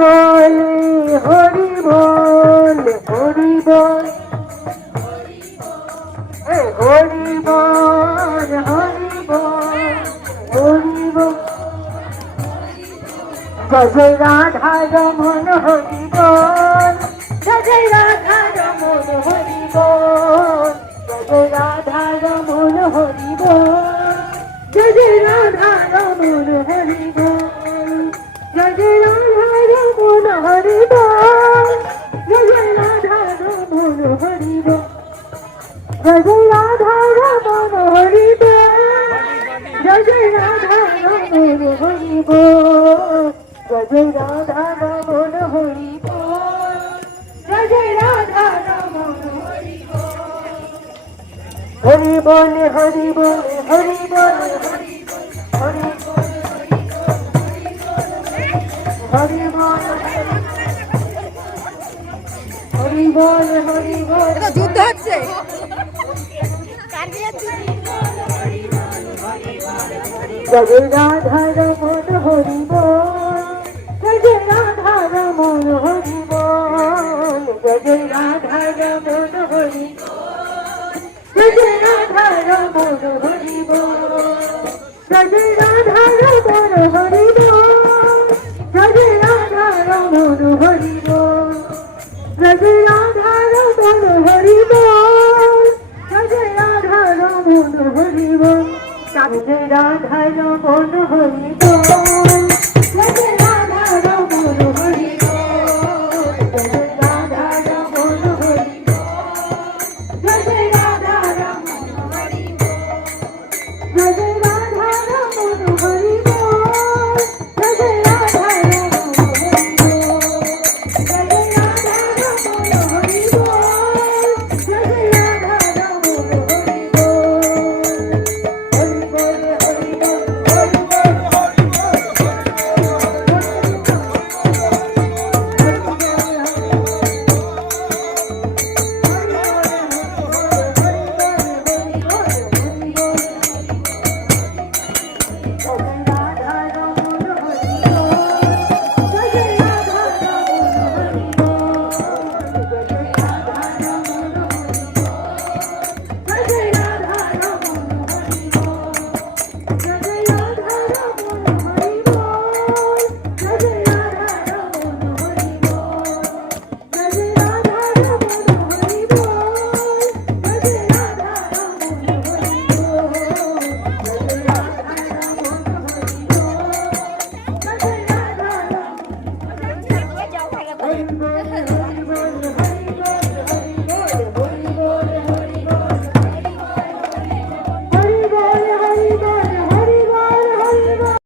বল, হরি বল হরি বল। হরি বল হরি বল হরি বল। গজয় রাধা রমন, হরি বল। গজয় রাধা রমন, হরি বল। গজয় রাধা রমন, হরি বল। গজয় রাধা রমন, হরি জয় জয় রাধা রমন হরি জয় হরি জয় বল। হরি যুদ্ধ হচ্ছে। জয় রাধা রমন হরি বল জয় রাধা রমন হরি বল জয় রাধা রমন হরি জয় রাধা রমন হরি বল জয় রাধা রমন হরি জয় রাধা রমন হরি জীবন কাছে রাধার মন হইত